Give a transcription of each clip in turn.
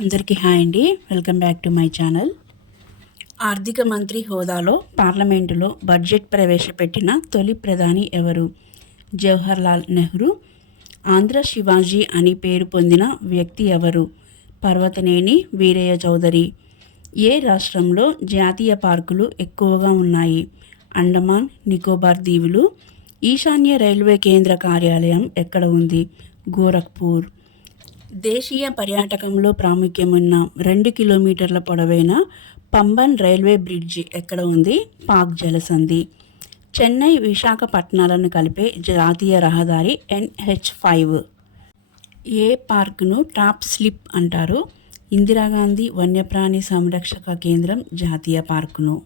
అందరికీ హాయ్ అండి. Welcome back to my channel. ఆర్థిక మంత్రి హోదాలో పార్లమెంటులో బడ్జెట్ ప్రవేశపెట్టిన తొలి ప్రధాని ఎవరు? జవహర్లాల్ నెహ్రూ. ఆంధ్ర శివాజీ అని పేరు పొందిన వ్యక్తి ఎవరు? పర్వతనేని వీరయ్య చౌదరి. ఏ రాష్ట్రంలో జాతీయ పార్కులు ఎక్కువగా ఉన్నాయి? అండమాన్ నికోబార్ దీవులు. ఈశాన్య రైల్వే కేంద్ర కార్యాలయం ఎక్కడ ఉంది? గోరఖ్పూర్. దేశీయ పర్యాటకంలో ప్రాముఖ్యమున్న 2 కిలోమీటర్ల పొడవైన పంబన్ రైల్వే బ్రిడ్జి ఎక్కడ ఉంది? పాక్ జలసంధి. చెన్నై విశాఖపట్నాలను కలిపే జాతీయ రహదారి NH5. ఏ పార్కును టాప్ స్లిప్ అంటారు? ఇందిరాగాంధీ వన్యప్రాణి సంరక్షక కేంద్రం జాతీయ పార్కును.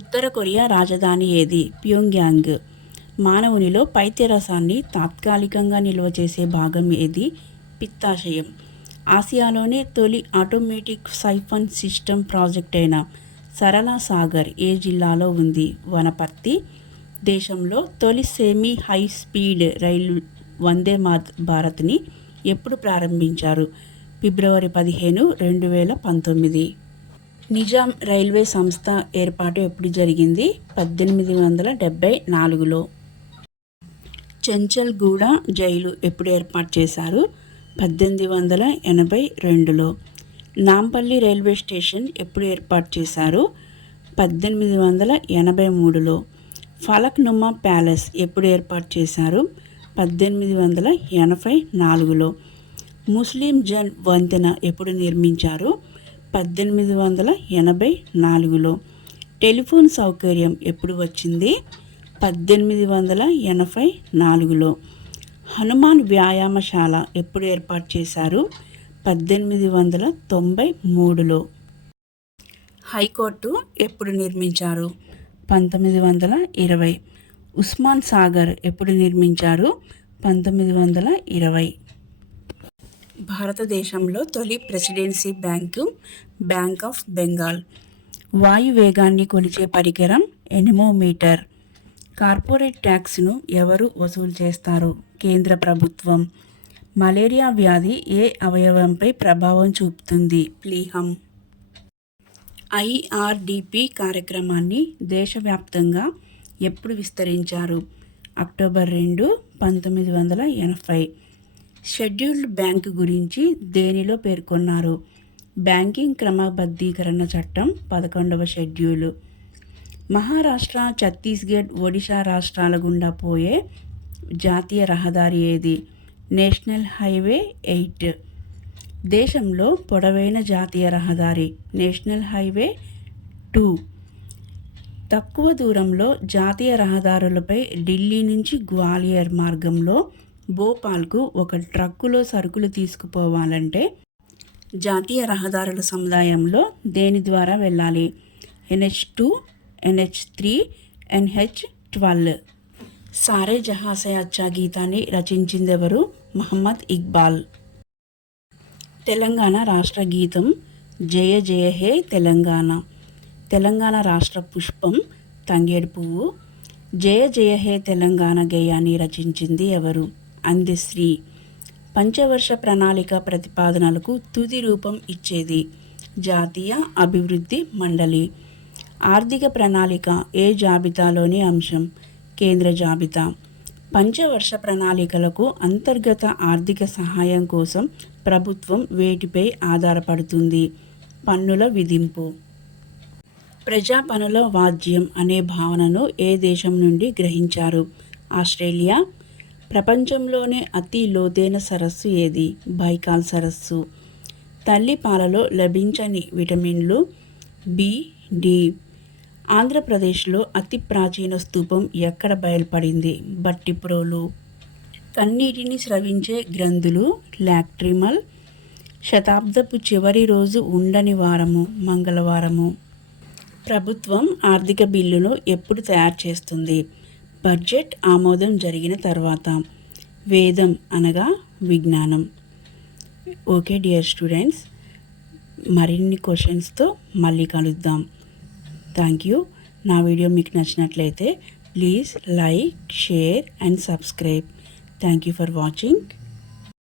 ఉత్తర కొరియా రాజధాని ఏది? ప్యోంగ్యాంగ్. మానవునిలో పైత్యరసాన్ని తాత్కాలికంగా నిల్వ చేసే భాగం ఏది? పిత్తాశయం. ఆసియాలోనే తొలి ఆటోమేటిక్ సైఫన్ సిస్టమ్ ప్రాజెక్ట్ అయిన సరళ సాగర్ ఏ జిల్లాలో ఉంది? వనపర్తి. దేశంలో తొలి సెమీ హై స్పీడ్ రైలు వందే భారత్ని ఎప్పుడు ప్రారంభించారు? ఫిబ్రవరి 15, 2019. నిజాం రైల్వే సంస్థ ఏర్పాటు ఎప్పుడు జరిగింది? 1874లో. చెంచల్గూడ జైలు ఎప్పుడు ఏర్పాటు చేశారు? 1882లో. నాంపల్లి రైల్వే స్టేషన్ ఎప్పుడు ఏర్పాటు చేశారు? 1883లో. ఫలక్నుమా ప్యాలెస్ ఎప్పుడు ఏర్పాటు చేశారు? 1884లో. ముస్లిం జన్ వంతెన ఎప్పుడు నిర్మించారు? 1884లో. టెలిఫోన్ సౌకర్యం ఎప్పుడు వచ్చింది? 1884లో. హనుమాన్ వ్యాయామశాల ఎప్పుడు ఏర్పాటు చేశారు? 1893లో. హైకోర్టు ఎప్పుడు నిర్మించారు? 1920. ఉస్మాన్ సాగర్ ఎప్పుడు నిర్మించారు? 1920. భారతదేశంలో తొలి presidency bank bank of Bengal. వాయు వేగాన్ని కొలిచే పరికరం ఎనిమోమీటర్. కార్పొరేట్ ట్యాక్స్ను ఎవరు వసూలు చేస్తారు? కేంద్ర ప్రభుత్వం. మలేరియా వ్యాధి ఏ అవయవంపై ప్రభావం చూపుతుంది? ప్లీహం. IRDP కార్యక్రమాన్ని దేశవ్యాప్తంగా ఎప్పుడు విస్తరించారు? అక్టోబర్ 2, 1980. షెడ్యూల్డ్ బ్యాంక్ గురించి దేనిలో పేర్కొన్నారు? బ్యాంకింగ్ క్రమబద్ధీకరణ చట్టం 11వ షెడ్యూలు. మహారాష్ట్ర, ఛత్తీస్గఢ్, ఒడిశా రాష్ట్రాల గుండా పోయే జాతీయ రహదారి ఏది? National highway 8. దేశంలో పొడవైన జాతీయ రహదారి నేషనల్ హైవే 2. తక్కువ దూరంలో జాతీయ రహదారులపై ఢిల్లీ నుంచి గ్వాలియర్ మార్గంలో భోపాల్కు ఒక ట్రక్కులో సరుకులు తీసుకుపోవాలంటే జాతీయ రహదారుల సముదాయంలో దేని ద్వారా వెళ్ళాలి? NH2, NH3, NH12. సారే జహాं సే అచ్చా గీతాన్ని రచించిందెవరు? మహమ్మద్ ఇక్బాల్. తెలంగాణ రాష్ట్ర గీతం జయ జయ హే తెలంగాణ. తెలంగాణ రాష్ట్ర పుష్పం తంగేడు పువ్వు. జయ జయ హే తెలంగాణ గేయాన్ని రచించింది ఎవరు? అందెశ్రీ. పంచవర్ష ప్రణాళిక ప్రతిపాదనలకు తుది రూపం ఇచ్చేది జాతీయ అభివృద్ధి మండలి. ఆర్థిక ప్రణాళిక ఏ జాబితాలోని అంశం? కేంద్ర జాబితా. పంచవర్ష ప్రణాళికలకు అంతర్గత ఆర్థిక సహాయం కోసం ప్రభుత్వం వేటిపై ఆధారపడుతుంది? పన్నుల విధింపు. ప్రజా పనుల వాద్యం అనే భావనను ఏ దేశం నుండి గ్రహించారు? ఆస్ట్రేలియా. ప్రపంచంలోనే అతి లోతైన సరస్సు ఏది? బైకాల్ సరస్సు. తల్లి పాలలో లభించని విటమిన్లు B, D. ఆంధ్రప్రదేశ్లో అతి ప్రాచీన స్తూపం ఎక్కడ బయల్పడింది? భట్టిప్రోలు. కన్నీటిని స్రవించే గ్రంథులు లాక్రిమల్. శతాబ్దపు చివరి రోజు ఉండని వారము మంగళవారము. ప్రభుత్వం ఆర్థిక బిల్లును ఎప్పుడు తయారు చేస్తుంది? బడ్జెట్ ఆమోదం జరిగిన తర్వాత. వేదం అనగా విజ్ఞానం. ఓకే డియర్ స్టూడెంట్స్, మరిన్ని క్వశ్చన్స్తో మళ్ళీ కలుద్దాం. Thank you. నా వీడియో మీకు నచ్చినట్లయితే please like, share and subscribe. Thank you for watching.